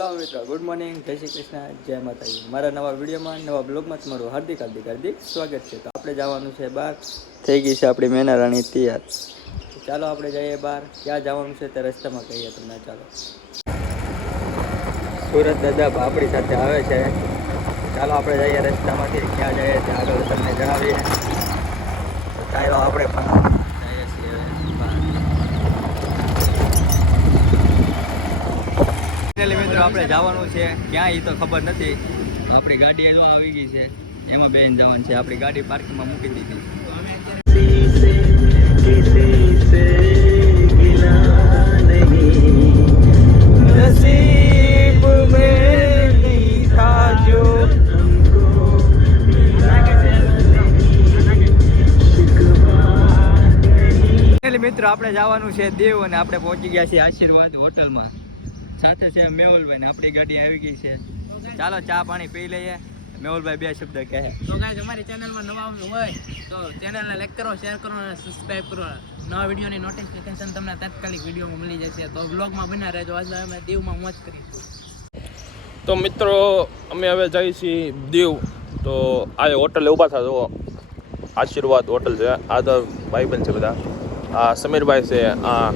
મિત્રો good morning જય શ્રી કૃષ્ણ. જય માતાજી. મારા નવા વિડીયોમાં નવા બ્લોગમાં તમારું હાર્દિક હાર્દિક હાર્દિક સ્વાગત છે. તો આપણે જવાનું છે બહાર થઈ ગઈ છે આપણી મેના રાણી તૈયાર. ચાલો આપણે જઈએ બહાર ક્યાં જવાનું છે તે રસ્તામાં કહીએ તમને. ચાલો. સુરત દાદા આપણી સાથે આવે છે. ચાલો આપણે જઈએ રસ્તામાંથી. ક્યાં જઈએ છીએ આગળ તમને જણાવીએ. ચાલો આપણે પણ જઈએ છીએ બહાર ફાઇનલી મિત્રો આપણે જવાનું છે. ક્યાં એ તો ખબર નથી. આપણી ગાડી જો આવી ગઈ છે. એમાં બેન જવાનું છે. આપણી ગાડી પાર્કિંગમાં મૂકી દીધી. મિત્રો આપણે જવાનું છે દેવ અને આપણે પહોંચી ગયા છીએ આશીર્વાદ હોટલમાં. સાથે છે મેહુલભાઈ ને આપણી ગાડી આવી ગઈ છે. ચાલો ચા પાણી પી લઈએ. મેહુલભાઈ બે શબ્દ કહે. તો ગાઈસ અમારી ચેનલમાં નવા હોય તો ચેનલને લાઈક કરો શેર કરો અને સબસ્ક્રાઇબ કરો. નવા વિડીયોની નોટિફિકેશન તમને તાત્કાલિક વિડીયોમાં મળી જશે. તો બ્લોગમાં બના રહેજો. આજે અમે દીવમાં મોજ કરીશું તો મિત્રો અમે હવે જઈએ છીએ દીવ. તો આ હોટલે ઊભા થા જુઓ. આશીર્વાદ હોટલ છે. આ તો ભાઈબંધ છે બધા. આ સમીરભાઈ છે આ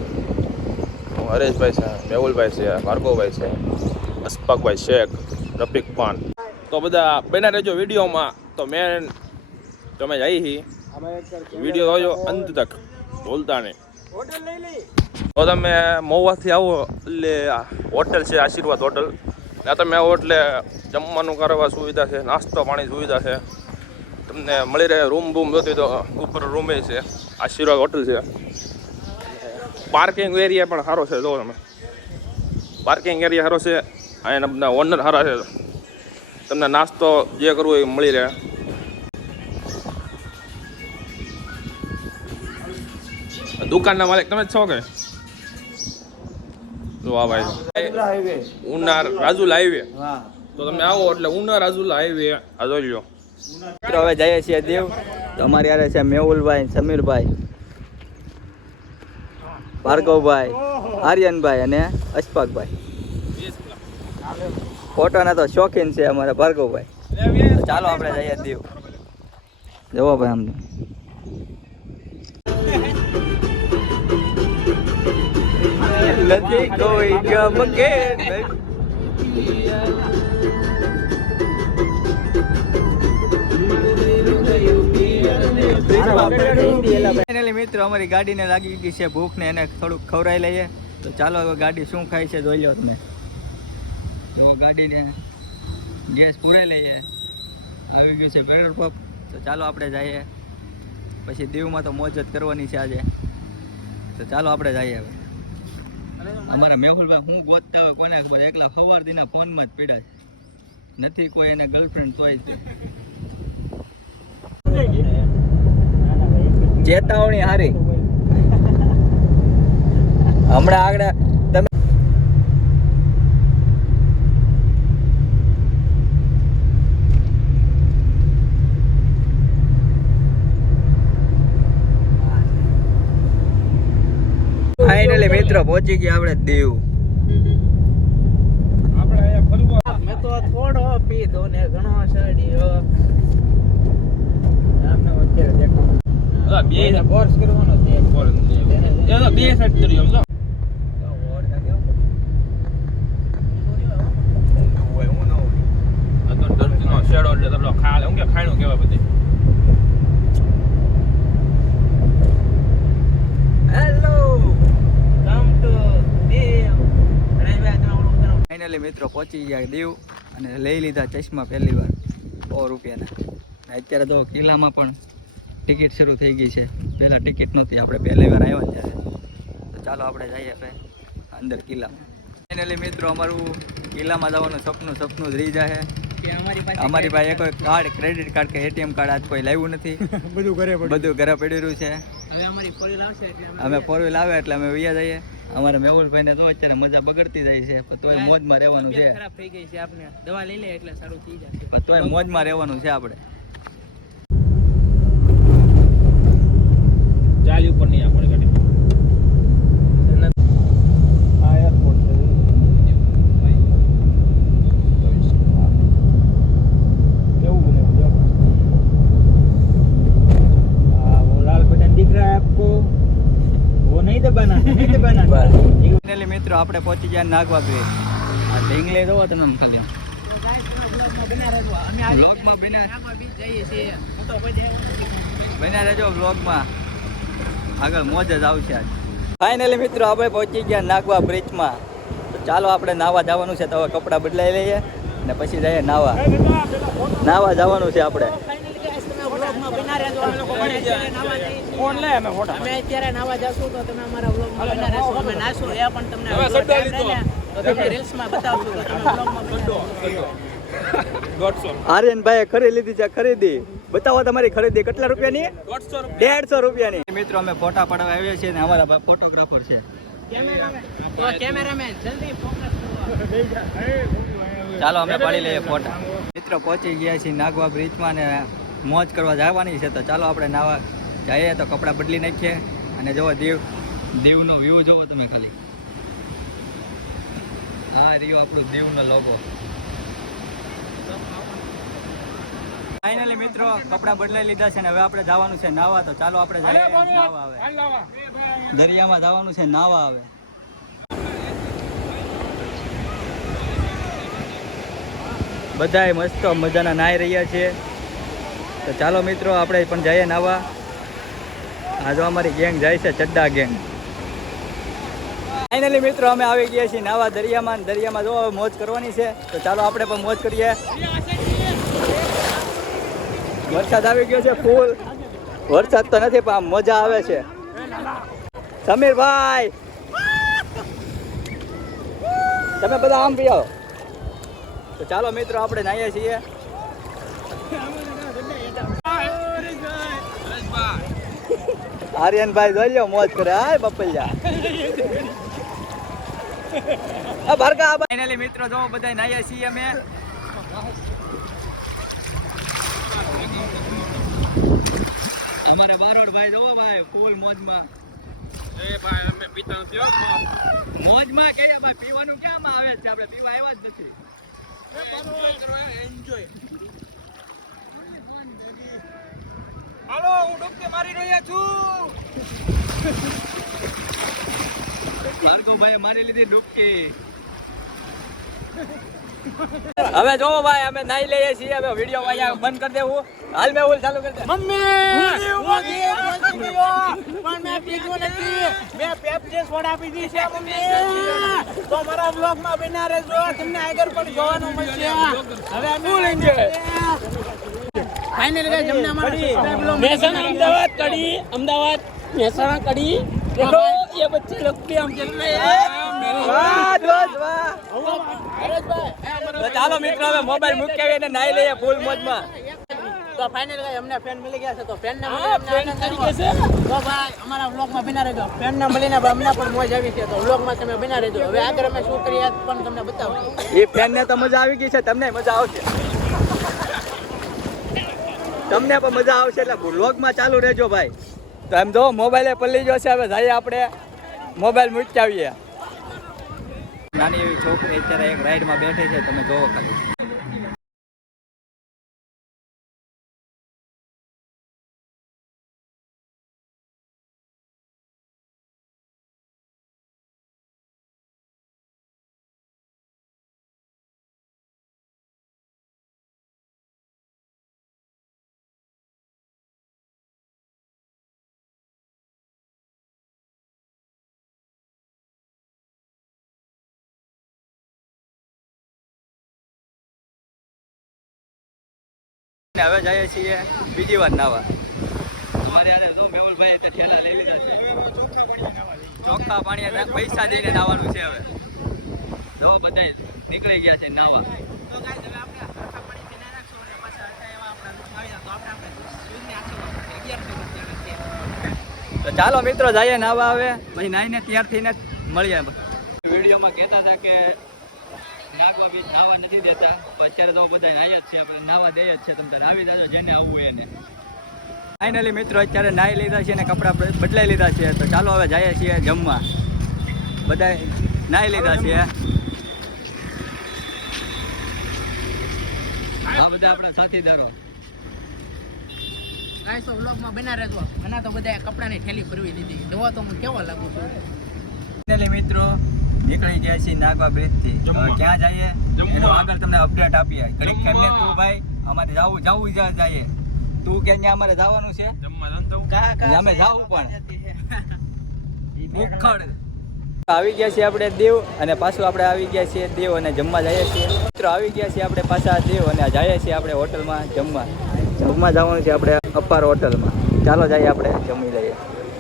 હરેશભાઈ છે, મેહુલભાઈ છે, ભાર્ગવભાઈ છે અસ્પાકભાઈ શેખ, રફીક ખાન. તો બધા બના રહેજો વિડીયોમાં. તો મેન તમે જઈ છીએ વીડિયો જોજો અંત તક. બોલતા નહીં. તો તમે મહુવાથી આવો, એટલે હોટલ છે, આશીર્વાદ હોટલ. ત્યાં તમે આવો એટલે જમવાનું કરવા સુવિધા છે, નાસ્તો પાણી સુવિધા છે. તમને મળી રહે રૂમ બૂમ જોતી તો ઉપર રૂમે છે, આશીર્વાદ હોટલ છે. પાર્કિંગ એરિયા પણ સારો છે જો તમે. પાર્કિંગ એરિયા સારો છે અહીંયા તમને ઓનર સારા છે. તમને નાસ્તો જે કરવો એ મળી રહે. દુકાનના માલિક તમે જ છો કે? જો આ ભાઈ. ઉનાર રાજુલા હાઈવે હા. તો તમે આવો એટલે ઉના રાજુલા હાઈવે આ જોઈ લો હવે જઈએ છીએ દેવ. તો અમારી યારે છે મેહુલભાઈ સમીરભાઈ. ભાર્ગવભાઈ, આર્યનભાઈ અને અશફાકભાઈ. ફોટોના તો શોખીન છે અમારા ભાર્ગવભાઈ. ચાલો આપણે જઈએ દીવ. જવો ભાઈ અમને નથી કોઈ ગમ કે ફાઇનલી મિત્રો, અમારી ગાડીને લાગી ગઈ છે ભૂખ ને એને થોડુંક ખવડાવી લઈએ. તો ચાલો હવે ગાડી શું ખાય છે જોઈ લો તમે. જો ગાડીને ગેસ પૂરાઈ લઈએ. આવી ગયું છે પેટ્રોલ પંપ. તો ચાલો આપણે જઈએ. પછી દીવમાં તો મોજ જ કરવાની છે આજે. તો ચાલો આપણે જઈએ હવે. અમારા મેહુલભાઈ હું ગોતતા હોય કોને ખબર? એકલા સવાર દીના ફોનમાં જ પીડા નથી કોઈ એને ગર્લફ્રેન્ડ તોય. તે. ચેતવણી હારી. હમણાં આગળ તમે ફાઇનલી મિત્રો પહોંચી ગયા આપણે દેવ. મેં તો થોડો પીધો ને ઘણો સડ્યો દેખો બે કોર્સ કરવાનો છે. બે સાઈડ કરી સમજો. આ તો ધરતીનો શેડો એટલે તમને ખાય હું કે ખાયણું કહેવાય બધી. હેલો કમ ટુ દીવ રવિવાર તમે ઓલું કરો ફાઇનલી મિત્રો પહોંચી ગયા દીવ અને લઈ લીધા ચશ્મા પહેલી વાર. સો રૂપિયાના. અત્યારે તો કિલ્લામાં પણ ટિકિટ શરૂ થઈ ગઈ છે. પહેલાં ટિકિટ નહોતી આપણે પહેલી વાર આવ્યા ને ત્યારે. તો ચાલો આપણે જઈએ આપણે અંદર કિલ્લામાં. ફાઇનલી મિત્રો અમારું કિલ્લામાં જવાનું સપનું સપનું જ રહી જાય કે અમારી પાસે કોઈ કાર્ડ ક્રેડિટ કાર્ડ કે એટીએમ કાર્ડ આજ કોઈ લાવ્યું નથી. બધું ઘરે બધું ઘરે પડ્યું છે. હવે અમારી ફોર વ્હીલ આવશે એટલે અમે ફોર વ્હીલ આવે એટલે અમે વૈયા જઈએ. અમારા મેહુલભાઈને તો અત્યારે મજા બગડતી જાય છે પણ તોય મોજમાં રહેવાનું છે. ખરાબ થઈ ગઈ છે આપણે દવા લઈ લે એટલે સારું થઈ જાય પણ તોય મોજમાં રહેવાનું છે આપણે. ચાલી ઉપર નહીં આપણે ગાડી. આ એરપોર્ટ છે મિત્રો, આપણે પહોંચી ગયા નાગવા બે આ ઢીંગલે જોવો તમે ખાલી. બ્લોગમાં બન્યા. જઈએ છીએ બન્યા રહેજો બ્લોગમાં આગળ મોજ જ આવશે ફાઇનલી મિત્રો આપણે પહોંચી ગયા નાગવા બ્રિજમાં તો ચાલો આપણે નાવા જવાનું છે તો હવે કપડાં બદલાઈ લઈએ ને પછી જઈએ નાવા. નાવા જવાનું છે આપણે. આર્યનભાઈએ ખરીદી લીધી છે ખરીદી. બતાવો તમારી ખરીદી કેટલા રૂપિયાની? દેડસો રૂપિયાની. મિત્રો અમે ફોટા પાડવા આવ્યા છીએ ને અમારા ફોટોગ્રાફર છે. તો cameraman, જલ્દી focus કરો. ચાલો અમે પાડી લઈએ ફોટા. મિત્રો પહોંચી ગયા છીએ નાગવા બ્રિજમાં ને મોજ કરવા જવાની છે તો ચાલો આપણે નાવા જઈએ તો કપડાં બદલી નાખીએ અને જુઓ દીવ દીવનો વ્યૂ જોવો તમે ખાલી. આ રહ્યો આપણું દીવનો લોગો ફાઇનલી મિત્રો કપડાં બદલાઈ લીધા છે ને હવે આપણે જવાનું છે નાવા. તો ચાલો આપણે જઈએ. નાવા આવે. દરિયામાં જવાનું છે નાવા આવે. બધાય મસ્ત મજાના નાહી રહ્યા છે. તો ચાલો મિત્રો આપણે પણ જઈએ નાવા. આજે અમારી ગેંગ જાય છે ચડ્ડા ગેંગ. ફાઇનલી મિત્રો અમે આવી ગયા છીએ નાવા દરિયામાં. દરિયામાં જો મોજ કરવાની છે. તો ચાલો આપણે પણ મોજ કરીએ. વરસાદ આવી ગયો છે ફૂલ. વરસાદ તો નથી, પણ મજા આવે છે. સમીરભાઈ! તમે બધા આમ પી આવો. તો ચાલો મિત્રો, આપણે નાહીએ છીએ. આર્યનભાઈ જોઈ લ્યો, મોજ કરે. હાય બપલિયા ભરકા ફાઇનલી મિત્રો, જો બધા નાહીએ છીએ અમે. અમારે બારોડભાઈ જોવો ભાઈ ફૂલ મોજમાં. એ ભાઈ અમે થયો મોજમાં કે ભાઈ પીવાનું ક્યાં આવે છે? આપણે પીવા આવ્યા જ નથી. એન્જોય હાલો હું ડૂબકી મારી રહ્યા છું. ભાર્ગવભાઈએ મારી લીધી ડૂબકી. હવે જોવો ભાઈ અમે નાઈ લઈએ છીએ. હવે વીડિયો અહીંયા બંધ કરી દેવું. હાલ મેં ઓલ ચાલુ કરી દે મમ્મી હું ગીત બોલતી ગયો, પણ મેં પીધું નથી મેં પેપ્સી સોડા પીધી છે મમ્મી તો મારા બ્લોગમાં બન્યા રહેજો તમને આગળ પણ જોવાનું મળશે હવે અમે ફાઇનલ ગાઈસ અમને અમારા subscribe લો મહેસાણા અમદાવાદ કડી અમદાવાદ મહેસાણા કડી देखो ये बच्चे लोग भी हम चल रहे हैं વાહ દોસ્ત વાહ હરેશભાઈ, તો ચાલો મિત્રો હવે મોબાઈલ મૂકી આવીને નાઈ લઈએ ફૂલ મોજમાં તો ફાઇનલ અમને ફેન મળી ગયા છે તો ફેન ને મળી તરીકે છે. તો ભાઈ અમારા વ્લોગમાં બિના રહેજો. ફેન ને મળીને અમને પણ મોજ આવી છે તો વ્લોગમાં તમે બિના રહેજો. હવે આગળ અમે શું કરીએ પણ તમને બતાવું. એ ફેન ને તો મજા આવી ગઈ છે તમને મજા આવશે. તમને પણ મજા આવશે એટલે વ્લોગમાં ચાલુ રહેજો ભાઈ. તો એમ જો મોબાઈલે પલ્લી ગયો છે હવે જઈએ આપણે. મોબાઈલ મૂકી આવીએ. નાની એવી છોકરી અત્યારે એક રાઈડમાં બેઠી છે તમે જોવો ખાલી. હવે જઈએ છીએ બીજી વાર નાવા. અમારે યારે જો તે ઠેલા લઈ લીધા છે. ચોખ્ખા પાણી પૈસા દઈને નાવાનું છે હવે. જો બધા નીકળી ગયા છે નાવા. તો હવે ના તો તો ચાલો મિત્રો, જઈએ નાવા આવે પછી નાઈને ત્યાર થઈને મળીએ. વિડીયોમાં કહેતા હતા કે નાગવા બીચ નાવા નથી દેતા. અત્યારે તો બધા નાહી જ છે. આપણે નાવા દે જ છે. તમે તારે આવી જાજો જેને આવવું એને. ફાઇનલી મિત્રો અત્યારે નાહી લીધા છે અને કપડાં બદલાઈ લીધા છે. તો ચાલો હવે જઈએ છીએ જમવા. બધા નાહી લીધા છે. આ બધા આપણા સાથીદારો. ગાઈસ તો વ્લોગમાં બના રહેજો. મને તો બધા કપડાની થેલી ભરવી દીધી. જોવા તો હું કેવો લાગુ છું. ફાઇનલી મિત્રો નીકળી ગયા છીએ નાગવા બ્રિજથી. ક્યાં જઈએ? એનો આગળ તમને અપડેટ આપીએ. ઘડીક કેમને તું ભાઈ અમારે જાવું જવું જઈએ તું કે ત્યાં અમારે જવાનું છે? અમે જાવું પણ. ઉખડ. આવી ગયા છીએ આપણે દેવ અને પાછું આપણે આવી ગયા છીએ દેવ અને જમવા જઈએ છીએ. મિત્રો આવી ગયા છીએ આપણે પાછા દેવ અને જઈએ છીએ આપણે હોટલમાં જમવા. જમવા જવાનું છે આપણે અપાર હોટલમાં. ચાલો જઈએ આપણે જમી લઈએ.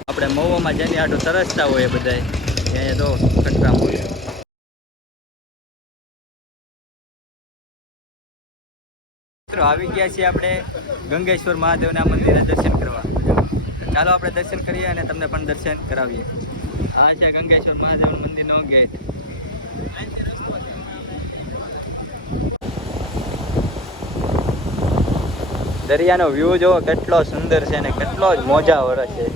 આપણે મહુવામાં જેની આટલું તરસતા હોય બધા આવી ગયા છીએ આપણે ગંગેશ્વર મહાદેવના મંદિરે દર્શન કરવા. ચાલો આપણે દર્શન કરીએ અને તમને પણ દર્શન કરાવીએ. આ છે ગંગેશ્વર મહાદેવનું મંદિરનો ગેટ. દરિયાનો વ્યૂ જોવો કેટલો સુંદર છે અને કેટલો જ મોજા વરસ છે.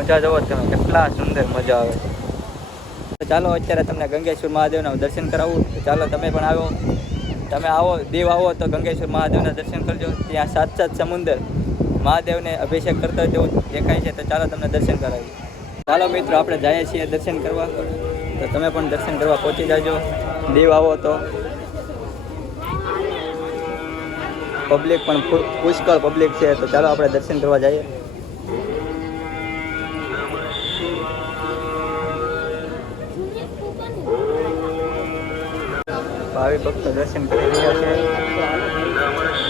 મોજા જવો તમે કેટલા સુંદર મજા આવે તો ચાલો અત્યારે તમને ગંગેશ્વર મહાદેવના દર્શન કરાવું. ચાલો તમે પણ આવો. તમે આવો, દેવ આવો, તો ગંગેશ્વર મહાદેવના દર્શન કરજો. ત્યાં સાત સાત સમુદર મહાદેવને અભિષેક કરતા જેવું દેખાય છે. તો ચાલો તમને દર્શન કરાવી ચાલો મિત્રો, આપણે જઈએ છીએ દર્શન કરવા. તો તમે પણ દર્શન કરવા પહોંચી જાજો. દેવ આવો તો. પબ્લિક પણ પુષ્કળ પબ્લિક છે. તો ચાલો આપણે દર્શન કરવા જઈએ. ભાવિ ભક્તો દર્શન કરી રહ્યા છે.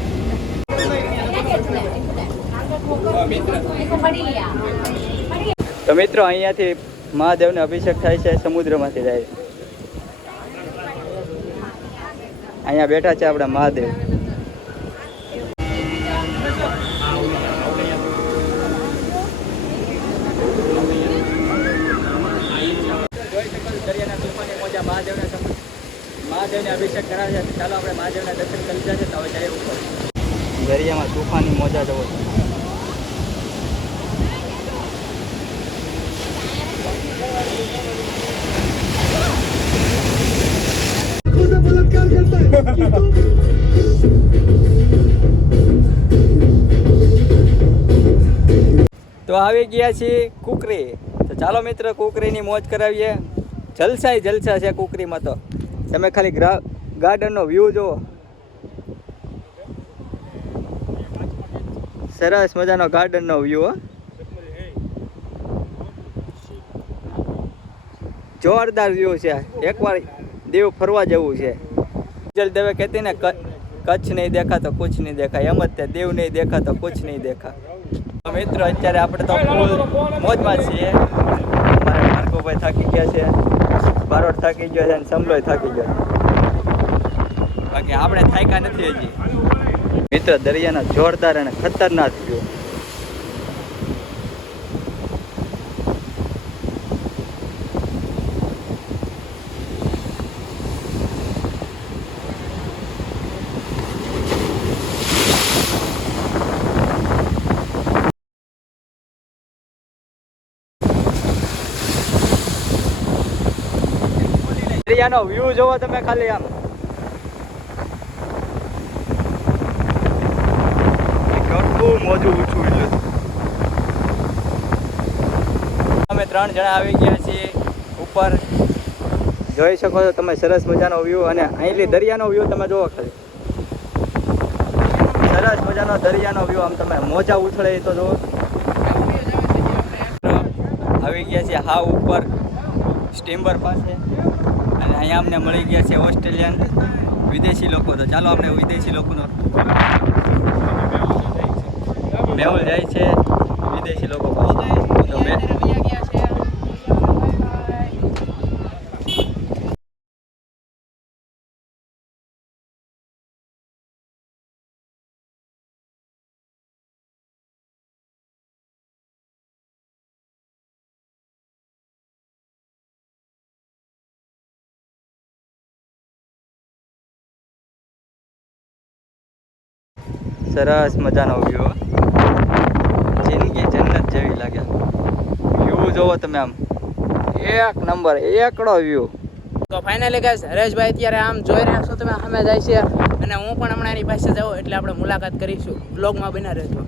તો મિત્રો, અહીંયાથી મહાદેવને અભિષેક થાય છે, સમુદ્રમાંથી જાય અહીંયા બેઠા છે આપણા મહાદેવ. મહાદેવના અભિષેક કરાવે છે. ચાલો આપણે મહાદેવના દર્શન કરી જશે તો હવે જઈએ ઉપર. દરિયામાં તોફાની મોજા જવો. તો આવી ગયા છીએ કુકરી. તો ચાલો મિત્ર, કુકરીની મોજ કરાવીએ. જલસા ય જલસા છે કુકરીમાં તો. તમે ખાલી ગાર્ડનનો વ્યૂ જુઓ. સરસ મજાનો ગાર્ડનનો વ્યૂ જોરદાર વ્યૂ છે. એકવાર દેવ ફરવા જવું છે. જલ દેવે કહેતી ને કચ્છ નહીં દેખા તો કુછ નહીં દેખાય. એમ જ તે, દેવ નહીં દેખાતો, કુછ નહીં દેખા તો મિત્રો, અત્યારે આપણે તો ફૂલ મોજમાં છીએ. મારા થાકી ગયા છે. બારોટ થાકી ગયો છે અને સમલોય થાકી ગયો છે. બાકી આપણે થાક્યા નથી હજી. મિત્ર, દરિયાના જોરદાર અને ખતરનાક વ્યૂ દરિયાનો વ્યૂ જોવો તમે ખાલી આમ. મોજું ઊંચું એટલે. અમે ત્રણ જણા આવી ગયા છીએ ઉપર. જોઈ શકો છો તમે સરસ મજાનો વ્યૂ અને અહીંથી દરિયાનો વ્યૂ તમે જોવો ખાલી. સરસ મજાનો દરિયાનો વ્યૂ આમ તમે મોજા ઉછળે તો જુઓ આવી ગયા છીએ હા ઉપર સ્ટીમર પાસે. અહીંયા અમને મળી ગયા છે ઓસ્ટ્રેલિયન વિદેશી લોકો તો ચાલો આપણે વિદેશી લોકોનો મેહુલ જાય છે. સરસ મજાનો વ્યૂ જિંદગી જન્નત જેવી લાગે. વ્યૂ જોવો તમે આમ. એક નંબર એકડો વ્યૂ તો ફાઇનલી ગાઈસ હરેશભાઈ અત્યારે આમ જોઈ રહ્યા છો તમે સામે જાય છે અને હું પણ હમણાં એની પાસે જાઉં, એટલે આપણે મુલાકાત કરીશું. બ્લોગમાં બના રહેજો.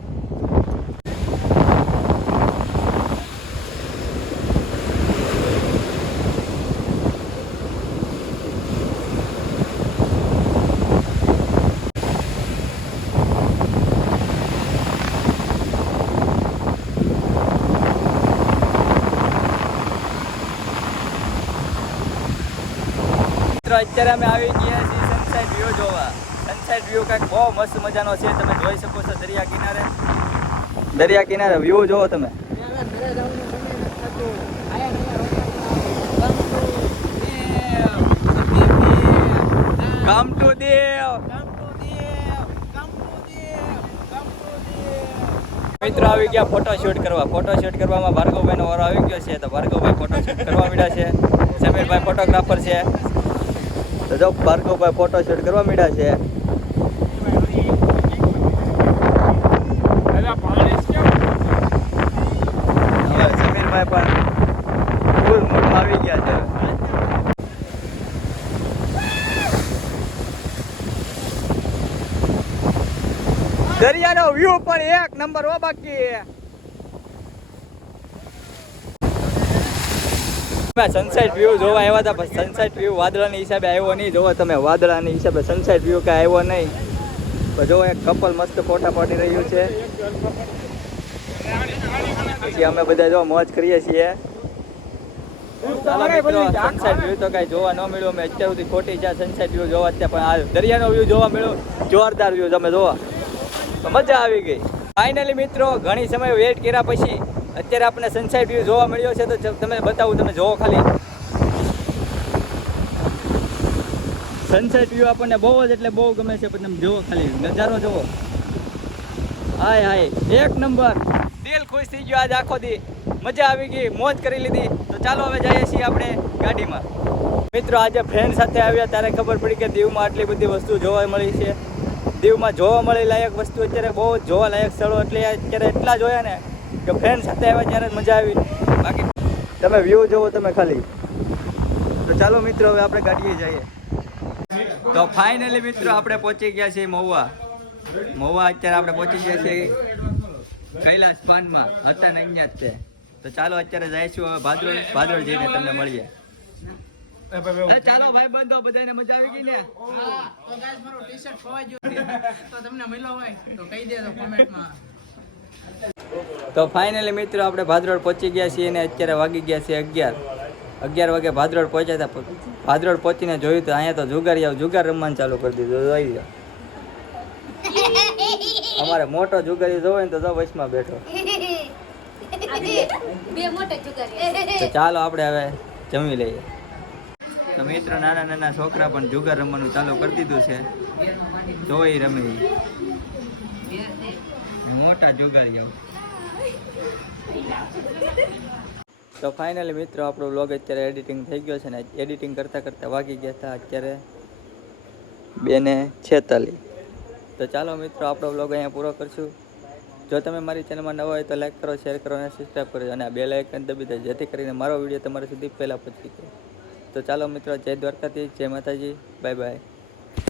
મિત્રો, અત્યારે અમે આવી ગયા છીએ સનસાઇડ વ્યૂ જોવા. સનસાઇડ વ્યૂ કાંઈક બહુ મસ્ત મજાનો છે, તમે જોઈ શકો છો દરિયા કિનારે. દરિયા કિનારે વ્યૂ જોવો તમે. Come to Dev. મિત્રો, આવી ગયા ફોટો શૂટ કરવા. ફોટો શૂટ કરવામાં ભાર્ગવભાઈનો વારો આવી ગયો છે, તો ભાર્ગવભાઈ ફોટો શૂટ કરવા મળ્યા છે. સમીરભાઈ ફોટોગ્રાફર છે. તો જો ભાઈ ફોટો શૂટ કરવા માંડ્યા છે. સમીરભાઈ પણ ફૂલ ગયા છે. દરિયાનો વ્યૂ પણ એક નંબર હો બાકી. સનસેટ વ્યૂ જોવા આવ્યા હતા, પણ સનસેટ વ્યૂ વાદળાની હિસાબે આવ્યો નહીં. જોવો તમે, વાદળાની હિસાબે સનસેટ વ્યૂ કાંઈ આવ્યો નહીં. પણ જો એક કપલ મસ્ત ફોટા પાડી રહ્યું છે. પછી અમે બધા જો મોજ કરીએ છીએ. સનસેટ વ્યૂ તો કાંઈ જોવા ન મળ્યું. અમે અત્યાર સુધી ખોટી છે સનસેટ વ્યૂ જોવા અત્યારે પણ આ દરિયાનો વ્યૂ જોવા મળ્યો. જોરદાર વ્યૂ તમે જોવા. મજા આવી ગઈ. ફાઇનલી મિત્રો, ઘણી સમય વેઇટ કર્યા પછી અત્યારે આપણે સનસાઇટ વ્યૂ જોવા મળ્યો છે, તો તમે બતાવું, તમે જોવો ખાલી. સનસેટ વ્યૂ આપણને બહુ જ એટલે બહુ ગમે છે, પણ તમે જોવો ખાલી, નજારો જોવો હાય હાય, એક નંબર. દિલ ખુશ થઈ ગયો આજ આખો દી. મજા આવી ગઈ, મોજ કરી લીધી. તો ચાલો હવે જઈએ છીએ આપણે ગાડીમાં. મિત્રો, આજે ફ્રેન્ડ સાથે આવ્યા, ત્યારે ખબર પડી કે દીવમાં આટલી બધી વસ્તુ જોવા મળી છે. દીવમાં જોવા મળી લાયક વસ્તુ અત્યારે બહુ જોવા લાયક સ્થળો એટલે અત્યારે એટલા જોયા ને. કે ફ્રેન્ડ સાથે આવ્યા ત્યારે મજા આવી. બાકી તમે વ્યૂ જોવો તમે ખાલી. તો ચાલો મિત્રો, હવે આપણે ગાડીએ જઈએ. તો ફાઇનલી મિત્રો, આપણે પહોંચી ગયા છીએ મહુવા. મહુવા અત્યારે આપણે પહોંચી ગયા છીએ કૈલાસ પાનમાં હતા અહીંયા જ તે તો ચાલો અત્યારે જઈશું હવે ભાદરોળ ભાદરોળ જઈને તમને મળીએ. ચાલો ભાઈ બંધો, બધાને મજા આવી ગઈ ને? તમને મળ્યો હોય, તો કહી દેજો કોમેન્ટમાં તો ફાઇનલી મિત્રો આપણે ભાદરોડ પહોંચી ગયા છીએ અને અત્યારે વાગી ગયા છે અગિયાર. અગિયાર વાગે ભાદરોડ પહોંચ્યા હતા ભાદરોડ પહોંચીને જોયું તો અહીંયા તો જુગારી આવ જુગાર રમવાનું ચાલુ કરી દીધું. જોઈ અમારે મોટો જુગારી જોવો ને તો જો વચમાં બેઠો. તો ચાલો આપણે હવે જમી લઈએ. તો મિત્રો નાના નાના છોકરા પણ જુગાર રમવાનું ચાલુ કરી દીધું છે. જોઈ રમે. મોટા જોગારીઓ. તો ફાઇનલી મિત્રો, આપણો વ્લોગ અત્યારે એડિટિંગ થઈ ગયો છે ને એડિટિંગ કરતાં કરતાં વાગી ગયા હતા અત્યારે બેને છેતાલી. તો ચાલો મિત્રો, આપણો વ્લોગ અહીંયા પૂરો કરશું. જો તમે મારી ચેનલમાં નવા હોય તો લાઈક કરો શેર કરો અને સબસ્ક્રાઈબ કરો અને આ બે લાઇકન દબી દો જેથી કરીને મારો વીડિયો તમારા સુધી પહેલાં પહોંચી જાય. તો ચાલો મિત્રો, જય દ્વારકાથી જય માતાજી બાય બાય